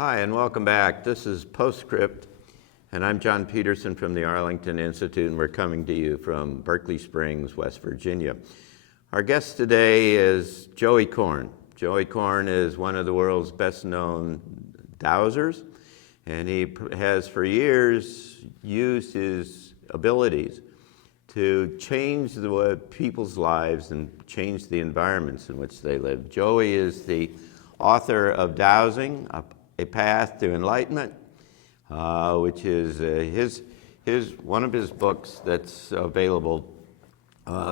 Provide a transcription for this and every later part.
Hi, and welcome back. This is Postscript, and I'm John Petersen from the Arlington Institute, and we're coming to you from Berkeley Springs, West Virginia. Our guest today is Joey Korn. Joey Korn is one of the world's best-known dowsers, and he has for years used his abilities to change people's lives and change the environments in which they live. Joey is the author of Dowsing, A Path to Enlightenment, which is one of his books that's available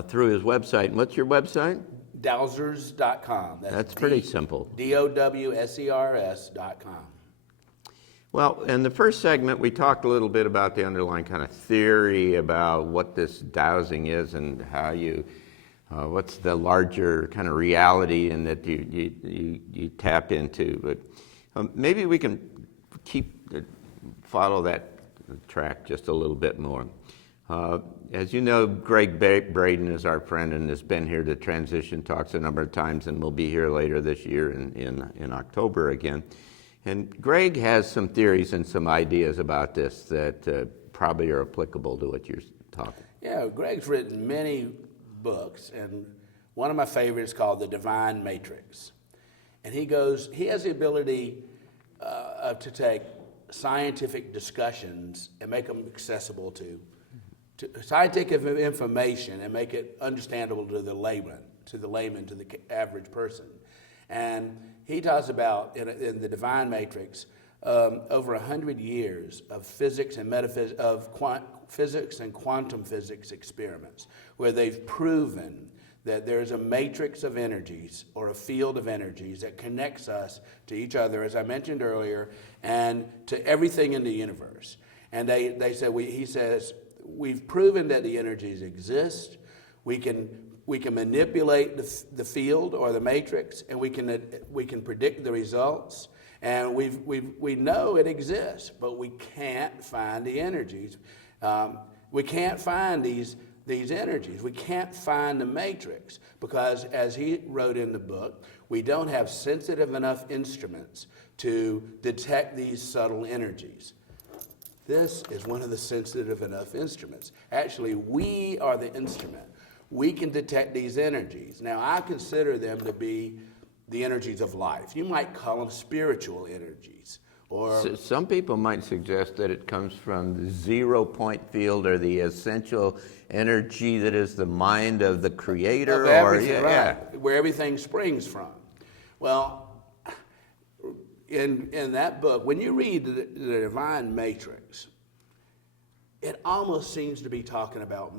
through his website. And what's your website? Dowsers.com. That's pretty simple. DOWSERS.com. Well, in the first segment, we talked a little bit about the underlying kind of theory about what this dowsing is and how what's the larger kind of reality in that you tap into. But maybe we can follow that track just a little bit more. As you know, Greg Braden is our friend and has been here to Transition Talks a number of times, and will be here later this year in October again. And Greg has some theories and some ideas about this that probably are applicable to what you're talking. Yeah, Greg's written many books, and one of my favorites is called The Divine Matrix. And he has the ability to take scientific discussions and make them accessible to scientific information and make it understandable to the layman, to the average person. And he talks about, in The Divine Matrix, over 100 years of physics and physics and quantum physics experiments, where they've proven that there's a matrix of energies or a field of energies that connects us to each other, as I mentioned earlier, and to everything in the universe. And he says, we've proven that the energies exist. We can manipulate the field or the matrix, and we can predict the results. And we know it exists, but we can't find the energies. We can't find these energies. We can't find the matrix because, as he wrote in the book, we don't have sensitive enough instruments to detect these subtle energies. This is one of the sensitive enough instruments. Actually, we are the instrument. We can detect these energies. Now, I consider them to be the energies of life. You might call them spiritual energies. Or some people might suggest that it comes from the 0-point field or the essential energy that is the mind of the creator. Where everything springs from. Well, in that book, when you read the Divine Matrix, it almost seems to be talking about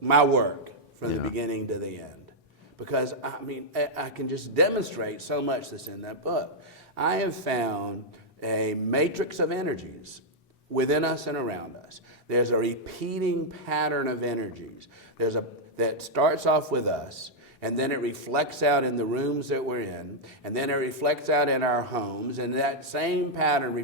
my work from the beginning to the end. Because, I can just demonstrate so much that's in that book. I have found a matrix of energies within us and around us. There's a repeating pattern of energies. That starts off with us, and then it reflects out in the rooms that we're in, and then it reflects out in our homes, and that same pattern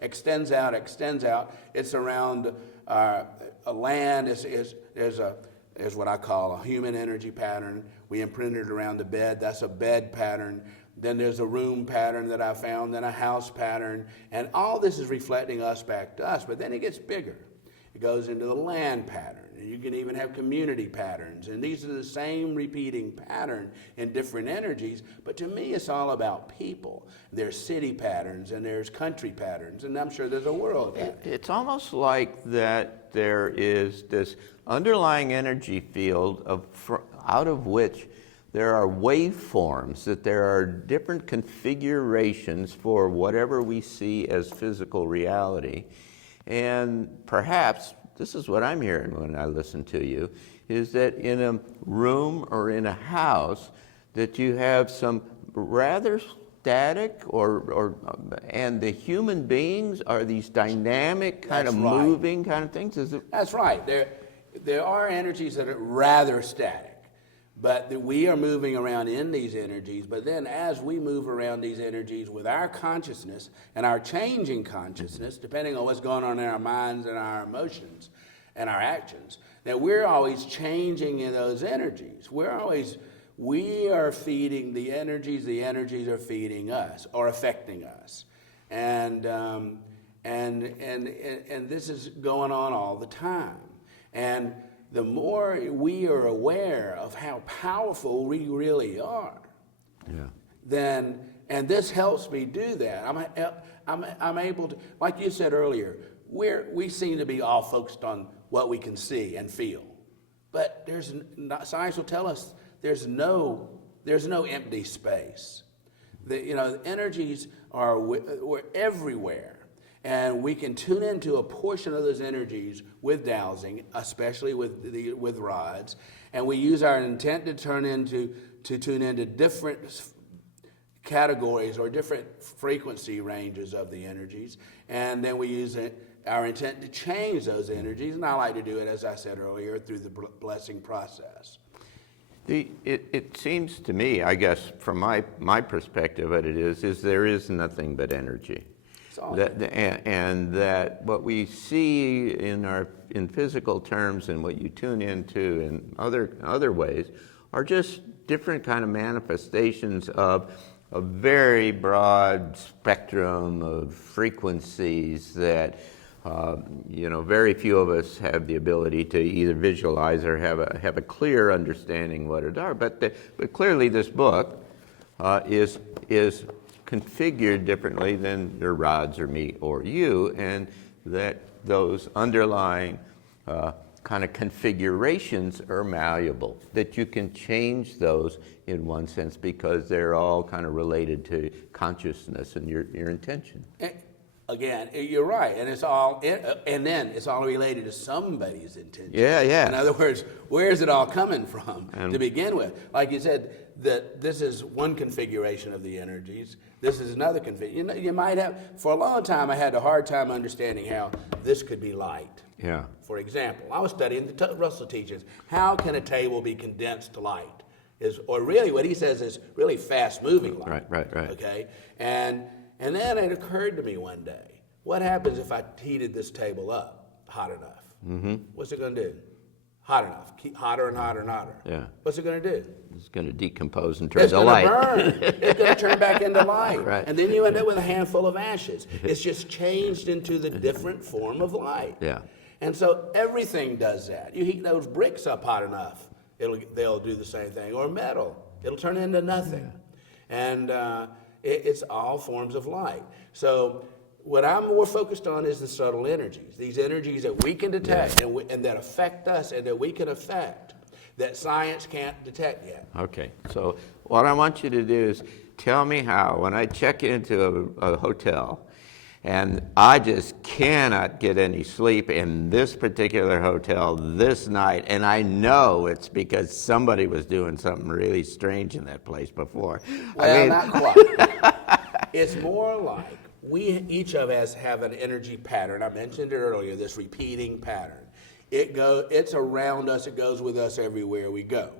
extends out. It's around a land. There's what I call a human energy pattern. We imprint it around the bed. That's a bed pattern. Then there's a room pattern that I found, then a house pattern. And all this is reflecting us back to us. But then it gets bigger. It goes into the land pattern. And you can even have community patterns. And these are the same repeating pattern in different energies. But to me, it's all about people. There's city patterns and there's country patterns. And I'm sure there's a world pattern. It's almost like that there is this underlying energy field out of which there are waveforms, that there are different configurations for whatever we see as physical reality. And perhaps, this is what I'm hearing when I listen to you, is that in a room or in a house, that you have some rather static and the human beings are these dynamic kind of moving kind of things? That's right. There are energies that are rather static. But we are moving around in these energies. But then as we move around these energies with our consciousness and our changing consciousness, depending on what's going on in our minds and our emotions and our actions, that we're always changing in those energies. We are feeding the energies are feeding us or affecting us. And this is going on all the time. And the more we are aware of how powerful we really are, then, and this helps me do that. I'm able to, like you said earlier, we seem to be all focused on what we can see and feel, but science will tell us there's no empty space. The energies we're everywhere. And we can tune into a portion of those energies with dowsing, especially with rods, and we use our intent to tune into different categories or different frequency ranges of the energies, and then we use our intent to change those energies. And I like to do it, as I said earlier, through the blessing process. It seems to me, I guess, from my perspective, what it is there is nothing but energy. And that what we see in physical terms and what you tune into in other ways are just different kind of manifestations of a very broad spectrum of frequencies that very few of us have the ability to either visualize or have a clear understanding what it are. But clearly, this book is configured differently than your rods or me or you, and that those underlying kind of configurations are malleable, that you can change those in one sense because they're all kind of related to consciousness and your intention. Again, you're right, and then it's all related to somebody's intention. Yeah. In other words, where is it all coming from to begin with? Like you said, that this is one configuration of the energies. This is another configuration. You might have, for a long time, I had a hard time understanding how this could be light. Yeah. For example, I was studying the Russell teaches. How can a table be condensed to light? Or really, what he says is really fast-moving light. Right. Okay, and then it occurred to me one day, what happens if I heated this table up hot enough? Mm-hmm. What's it going to do? Hot enough. Keep hotter and hotter and hotter. Yeah. What's it going to do? It's going to decompose and turn to light. It's going to burn. It's going to turn back into light. Right. And then you end up with a handful of ashes. It's just changed into the different form of light. Yeah. And so everything does that. You heat those bricks up hot enough, they'll do the same thing. Or metal. It'll turn into nothing. And it's all forms of light. So what I'm more focused on is the subtle energies, these energies that we can detect and that affect us and that we can affect, that science can't detect yet. Okay, so what I want you to do is tell me how, when I check into a hotel and I just cannot get any sleep in this particular hotel this night, and I know it's because somebody was doing something really strange in that place before. Well, not quite. It's more like each of us have an energy pattern. I mentioned it earlier, this repeating pattern. It's around us, it goes with us everywhere we go.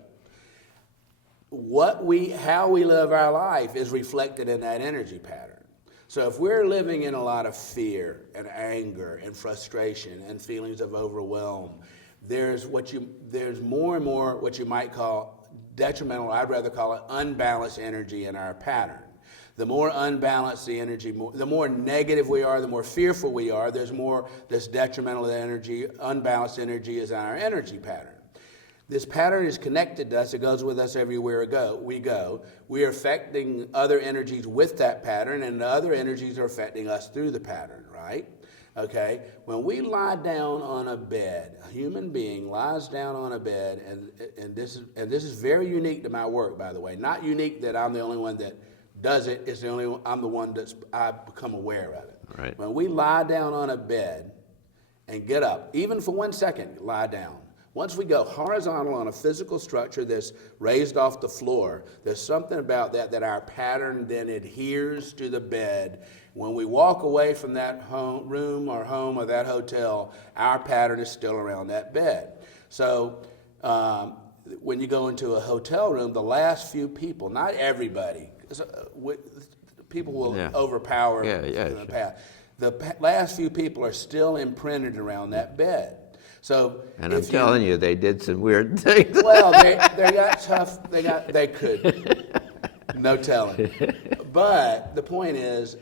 How we live our life is reflected in that energy pattern. So if we're living in a lot of fear and anger and frustration and feelings of overwhelm, there's more and more what you might call detrimental, I'd rather call it unbalanced energy in our pattern. The more unbalanced the energy, the more negative we are, the more fearful we are, there's more this detrimental energy, unbalanced energy is in our energy pattern. This pattern is connected to us. It goes with us everywhere we go. We are affecting other energies with that pattern, and the other energies are affecting us through the pattern, right? Okay? When we lie down on a bed, a human being lies down on a bed, and this is very unique to my work, by the way. Not unique that I'm the only one that does it. It's I'm the one I've become aware of it. Right. When we lie down on a bed and get up, even for 1 second, lie down. Once we go horizontal on a physical structure that's raised off the floor, there's something about that our pattern then adheres to the bed. When we walk away from that room or that hotel, our pattern is still around that bed. So when you go into a hotel room, the last few people, not everybody, people will overpower in the past. The last few people are still imprinted around that bed. So, and I'm telling you, they did some weird things. Well, they got tough. They could, no telling. But the point is,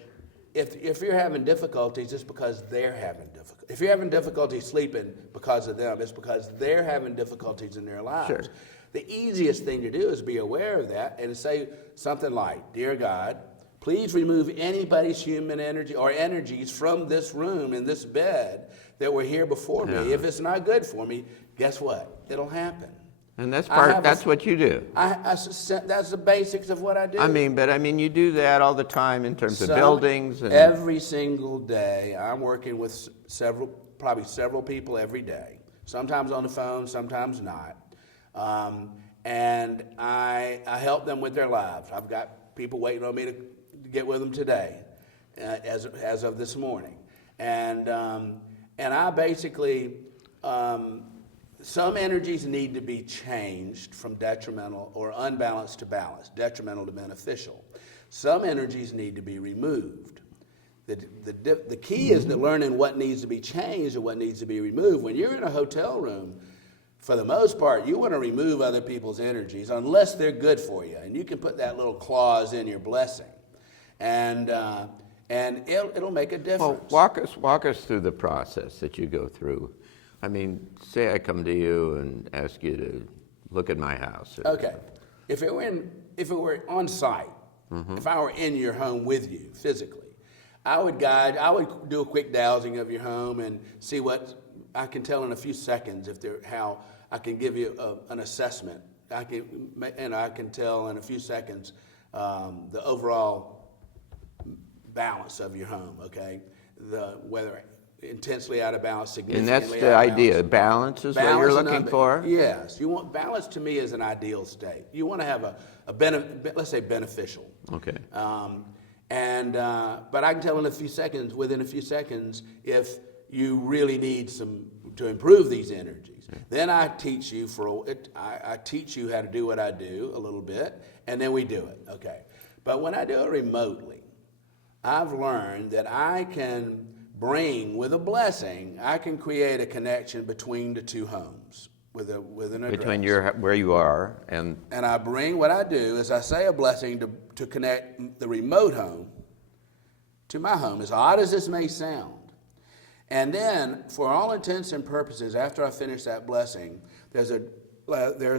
if you're having difficulties, it's because they're having difficulties. If you're having difficulty sleeping because of them, it's because they're having difficulties in their lives. Sure. The easiest thing to do is be aware of that and say something like, "Dear God, please remove anybody's human energy or energies from this room and this bed that were here before me. If it's not good for me, guess what? It'll happen." And that's what you do. That's the basics of what I do. I mean, you do that all the time in terms of buildings. And every single day, I'm working with probably several people every day. Sometimes on the phone, sometimes not. And I help them with their lives. I've got people waiting on me to get with them today, as of this morning. And I basically, some energies need to be changed from detrimental or unbalanced to balanced, detrimental to beneficial. Some energies need to be removed. The key is to learning what needs to be changed and what needs to be removed. When you're in a hotel room, for the most part, you want to remove other people's energies unless they're good for you. And you can put that little clause in your blessing. And it'll make a difference. Well, walk us through the process that you go through. I mean, say I come to you and ask you to look at my house. Okay. If it were on site, if I were in your home with you physically, I would do a quick dowsing of your home and see what I can tell in a few seconds how I can give you an assessment. I can tell in a few seconds the overall balance of your home. Okay, whether intensely out of balance, significantly out of balance. And that's the idea. Balance is what you're looking for? Yes. Balance to me is an ideal state. You want to have let's say beneficial. Okay. But I can tell within a few seconds, if you really need to improve these energies. Then I teach you how to do what I do a little bit, and then we do it. Okay. But when I do it remotely, I've learned that I can with a blessing, I can create a connection between the two homes with an address. Between where you are and what I do is I say a blessing to connect the remote home to my home, as odd as this may sound. And then, for all intents and purposes, after I finish that blessing, there's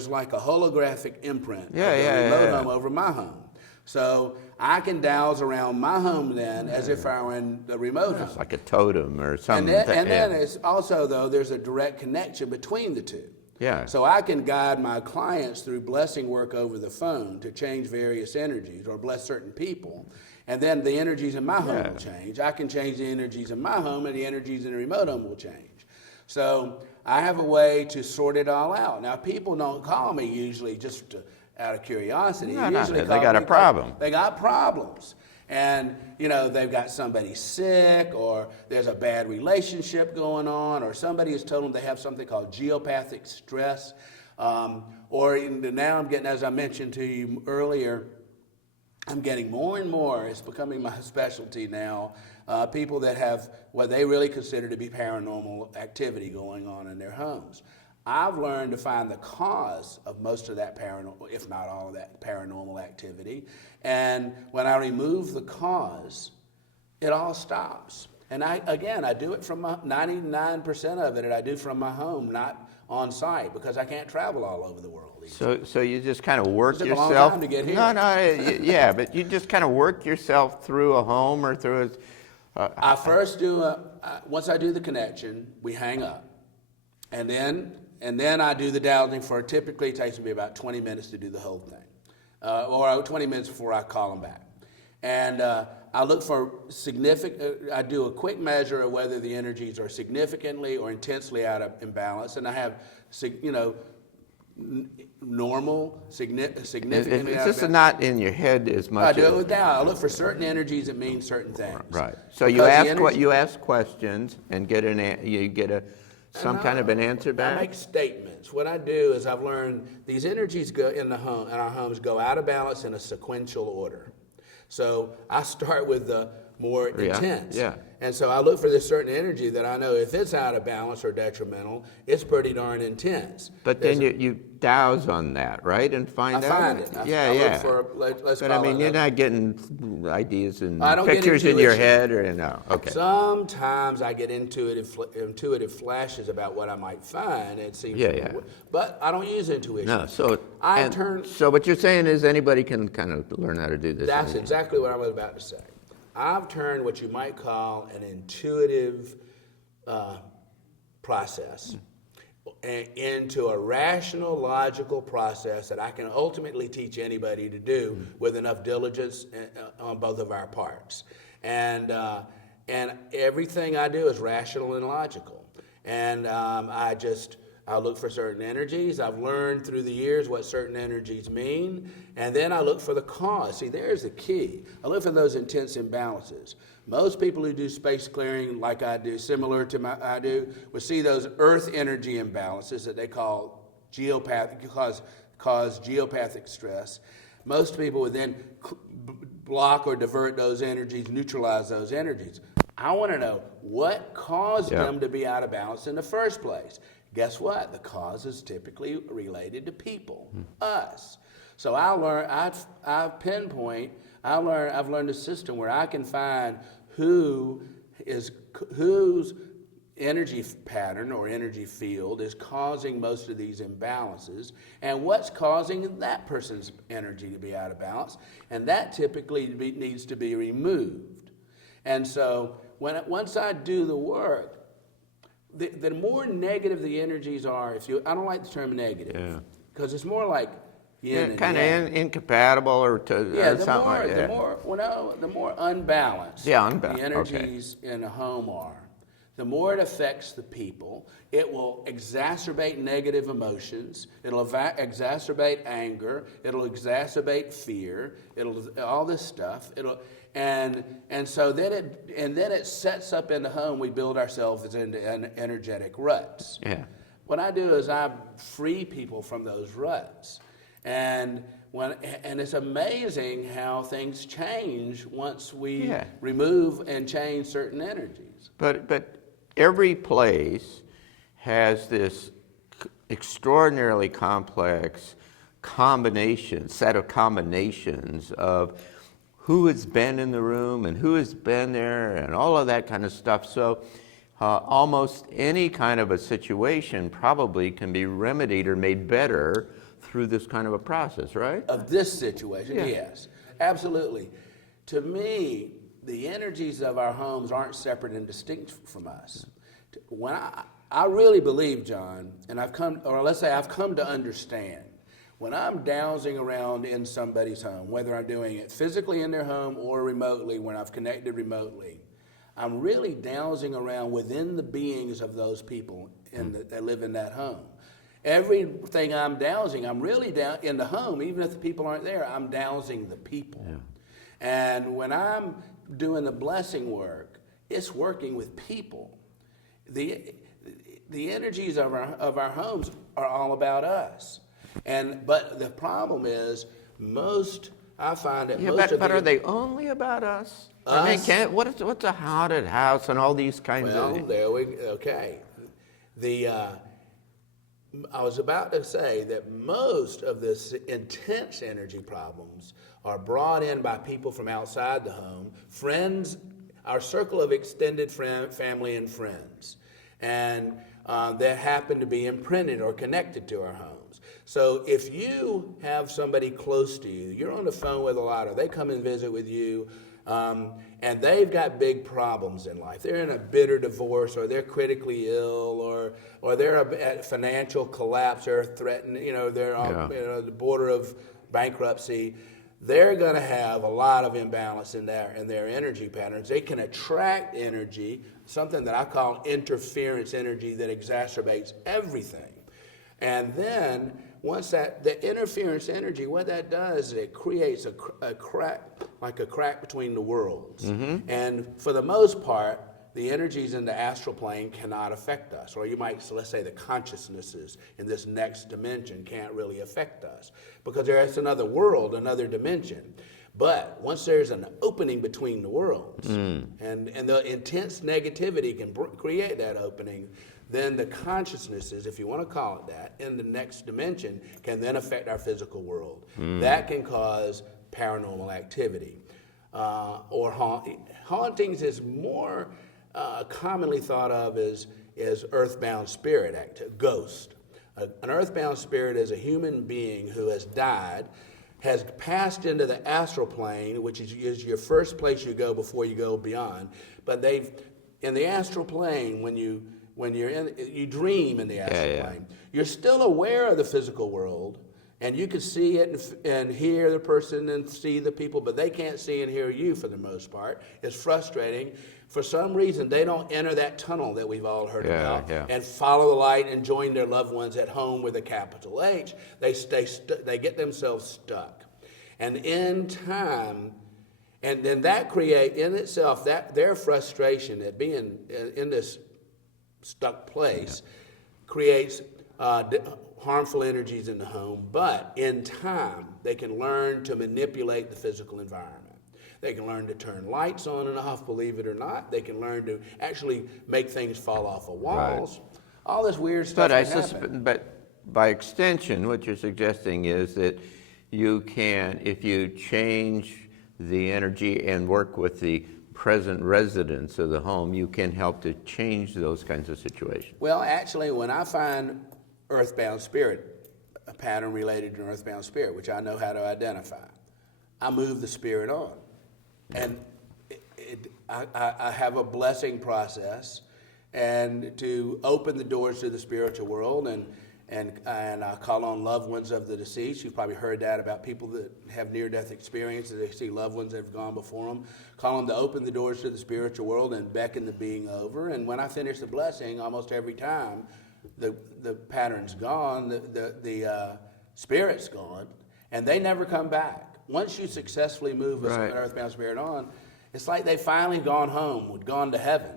like a holographic imprint of the remote home over my home. So I can dowse around my home then as if I were in the remote home. It's like a totem or something. And then it's also, though, there's a direct connection between the two. Yeah. So I can guide my clients through blessing work over the phone to change various energies or bless certain people. And then the energies in my home will change. I can change the energies in my home, and the energies in the remote home will change. So I have a way to sort it all out. Now, people don't call me usually just out of curiosity. No, they got a problem. They got problems. And, they've got somebody sick, or there's a bad relationship going on, or somebody has told them they have something called geopathic stress. Or now I'm getting, as I mentioned to you earlier, I'm getting more and more, it's becoming my specialty now, people that have what they really consider to be paranormal activity going on in their homes. I've learned to find the cause of most of that paranormal, if not all of that paranormal activity. And when I remove the cause, it all stops. And I do it from 99% of it, and I do from my home, not on site, because I can't travel all over the world. So you just kind of work yourself. yourself. It took a long time to get here. Yeah, but you just kind of work yourself through a home or through I first do once I do the connection, we hang up, and then I do the dowsing for. Typically, it takes me about 20 minutes to do the whole thing, or 20 minutes before I call them back, and I look for I do a quick measure of whether the energies are significantly or intensely out of imbalance, and I have normal, significantly. It's just not in your head as much. I do it with down. I look for certain energies that mean certain things. Right. So you ask questions and you get some kind of an answer back. I make statements. What I do is I've learned these energies go in our homes go out of balance in a sequential order. So I start with the more intense. Yeah. And so I look for this certain energy that I know if it's out of balance or detrimental, it's pretty darn intense. But then you douse on that, right, and find out. I find it. I look for, let's But call I mean, it you're not getting ideas and I don't get pictures in your intuition. head, or no? Okay. Sometimes I get intuitive flashes about what I might find. It seems, Yeah. But I don't use intuition. No. So So what you're saying is anybody can kind of learn how to do this. That's exactly what I was about to say. I've turned what you might call an intuitive process into a rational, logical process that I can ultimately teach anybody to do with enough diligence on both of our parts. And everything I do is rational and logical. And I look for certain energies. I've learned through the years what certain energies mean. And then I look for the cause. See, there's the key. I look for those intense imbalances. Most people who do space clearing like I do, similar to I do, will see those earth energy imbalances that they call cause geopathic stress. Most people would then block or divert those energies, neutralize those energies. I want to know what caused them to be out of balance in the first place. Guess what? The cause is typically related to people, us. So I've learned a system where I can find whose energy pattern or energy field is causing most of these imbalances, and what's causing that person's energy to be out of balance, and that typically needs to be removed. And so once I do the work, the more negative the energies are, I don't like the term negative, because it's more like kind of incompatible or something like that. The more unbalanced the energies in a home are, the more it affects the people. It will exacerbate negative emotions. It'll exacerbate anger. It'll exacerbate fear. It'll all this stuff. And so then it sets up in the home. We build ourselves into energetic ruts. Yeah. What I do is I free people from those ruts. And it's amazing how things change once we remove and change certain energies. But every place has this extraordinarily complex set of combinations of who has been in the room and who has been there and all of that kind of stuff. So almost any kind of a situation probably can be remedied or made better through this kind of a process, right? Of this situation, yes, absolutely. To me, the energies of our homes aren't separate and distinct from us. When I really believe, John, and I've come to understand, when I'm dowsing around in somebody's home, whether I'm doing it physically in their home or remotely, when I've connected remotely, I'm really dowsing around within the beings of those people that live in that home. Everything I'm dowsing, I'm really down in the home, even if the people aren't there, I'm dowsing the people. Yeah. And when I'm doing the blessing work, it's working with people. The energies of our homes are all about us. But the problem is I find that but are they only about us? I mean, what's a haunted house and all these kinds of... Well, there we go. Okay. I was about to say that most of this intense energy problems are brought in by people from outside the home, friends, our circle of extended family and friends, and that happen to be imprinted or connected to our homes. So if you have somebody close to you, you're on the phone with they come and visit with you, and they've got big problems in life. They're in a bitter divorce, or they're critically ill, or they're at financial collapse, or threatened. They're on the border of bankruptcy. They're going to have a lot of imbalance in their energy patterns. They can attract energy, something that I call interference energy, that exacerbates everything. And then once the interference energy, what that does is it creates a crack, like a crack between the worlds. Mm-hmm. And for the most part, the energies in the astral plane cannot affect us. Or let's say the consciousnesses in this next dimension can't really affect us, because there's another world, another dimension. But once there's an opening between the worlds, and the intense negativity can create that opening, then the consciousnesses, if you want to call it that, in the next dimension can then affect our physical world. That can cause paranormal activity. Or hauntings is more commonly thought of as earthbound spirit, ghost. An earthbound spirit is a human being who has died, has passed into the astral plane, which is your first place you go before you go beyond. But in the astral plane, when you dream in the astral plane, you're still aware of the physical world, and you can see it and hear the person and see the people, but they can't see and hear you for the most part. It's frustrating. For some reason, they don't enter that tunnel that we've all heard about and follow the light and join their loved ones at home with a capital H. They get themselves stuck. And in time, and then that create in itself, that their frustration at being in this stuck place creates harmful energies in the home. But in time, they can learn to manipulate the physical environment. They can learn to turn lights on and off, believe it or not. They can learn to actually make things fall off of walls. Right. All this weird stuff can happen. But by extension, what you're suggesting is that you can, if you change the energy and work with the present residents of the home, you can help to change those kinds of situations. Well, actually, when I find earthbound spirit, a pattern related to an earthbound spirit, which I know how to identify, I move the spirit on. And I have a blessing process, and to open the doors to the spiritual world, and I call on loved ones of the deceased. You've probably heard that about people that have near-death experiences. They see loved ones that have gone before them. Call them to open the doors to the spiritual world and beckon the being over. And when I finish the blessing, almost every time, the pattern's gone, the spirit's gone, and they never come back. Once you successfully move an earthbound spirit on, it's like they've finally gone home, gone to heaven,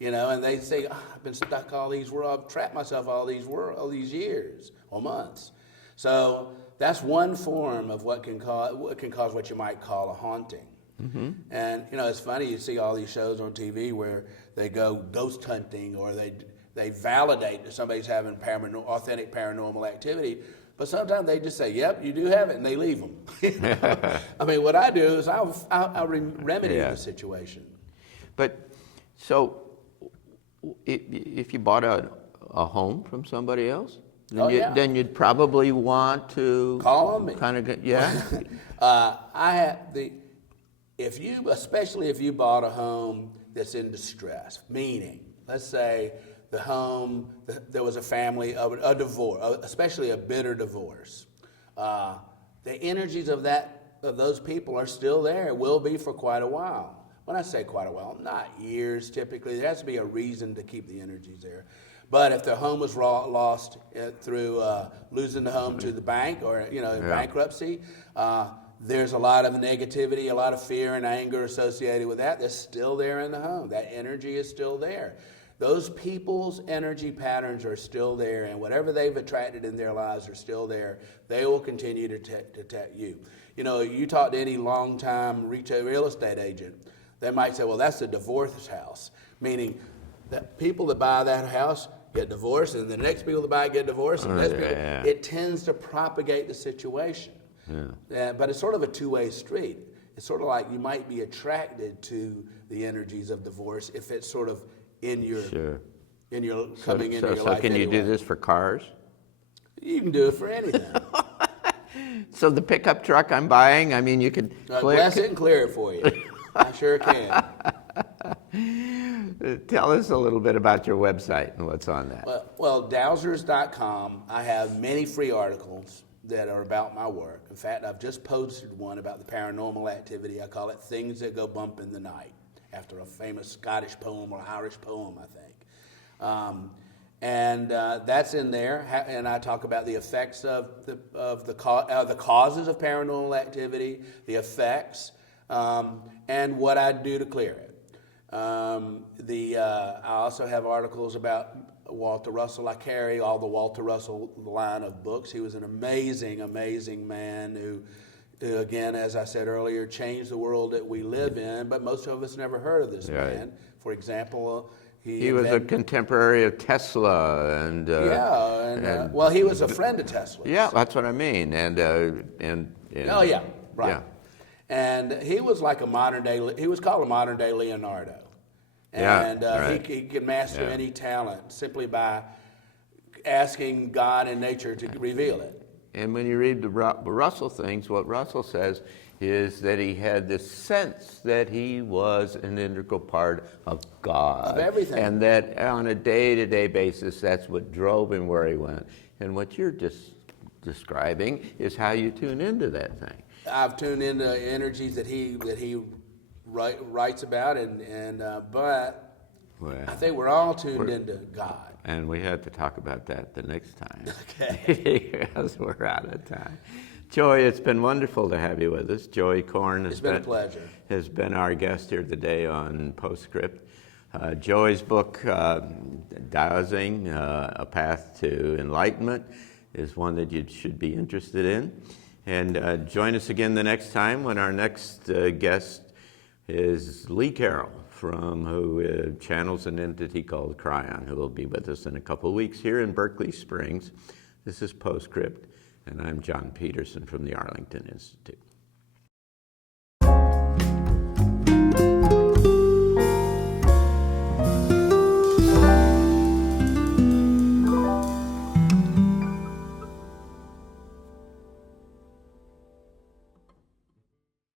and they say, I've been stuck I've trapped myself all these years or months. So that's one form of what can cause what you might call a haunting. Mm-hmm. And, it's funny, you see all these shows on TV where they go ghost hunting, or they validate that somebody's having authentic paranormal activity. But sometimes they just say, yep, you do have it, and they leave them. I mean, what I do is I'll remedy the situation. But so if you bought a home from somebody else, then you'd probably want to call on me. Kind of especially if you bought a home that's in distress, meaning, let's say, the home, there was a family, a divorce, especially a bitter divorce. The energies of those people are still there. It will be for quite a while. When I say quite a while, not years typically. There has to be a reason to keep the energies there. But if the home was lost through losing the home to the bank or bankruptcy, there's a lot of negativity, a lot of fear and anger associated with that. That's still there in the home. That energy is still there. Those people's energy patterns are still there, and whatever they've attracted in their lives are still there. They will continue to attack you. You talk to any long-time retail real estate agent, they might say, well, that's a divorce house, meaning that people that buy that house get divorced, and the next people that buy it get divorced, and it tends to propagate the situation. Yeah. But it's sort of a two-way street. It's sort of like you might be attracted to the energies of divorce if it's sort of in your coming into your life. So can you do this for cars? You can do it for anything. So the pickup truck I'm buying, I mean, you could bless it and clear it for you. I sure can. Tell us a little bit about your website and what's on that. Well, dowsers.com, I have many free articles that are about my work. In fact, I've just posted one about the paranormal activity. I call it Things That Go Bump in the Night, after a famous Scottish poem or Irish poem, I think. And that's in there, and I talk about the effects of the causes of paranormal activity, the effects, and what I do to clear it. I also have articles about Walter Russell. I carry all the Walter Russell line of books. He was an amazing, amazing man who again, as I said earlier, changed the world that we live in, but most of us never heard of this Right. man. For example, He was a contemporary of Tesla, and well, he was a friend of Tesla's. yeah, that's what I mean. And Oh yeah, right. Yeah. And he was like he was called a modern day Leonardo. Yeah, And right. he could master Yeah. any talent simply by asking God and nature to reveal it. And when you read the Russell things, what Russell says is that he had this sense that he was an integral part of God. Of everything. And that on a day-to-day basis, that's what drove him where he went. And what you're just describing is how you tune into that thing. I've tuned into energies that he writes about, but Well, I think we're all tuned into God. and we have to talk about that the next time. Okay. Because we're out of time. Joey, it's been wonderful to have you with us. Joey Korn It's been a pleasure. has been our guest here today on Postscript. Joey's book, Dowsing, A Path to Enlightenment, is one that you should be interested in. And join us again the next time when our next guest is Lee Carroll, who channels an entity called Cryon, who will be with us in a couple of weeks here in Berkeley Springs. This is Postscript, and I'm John Petersen from the Arlington Institute.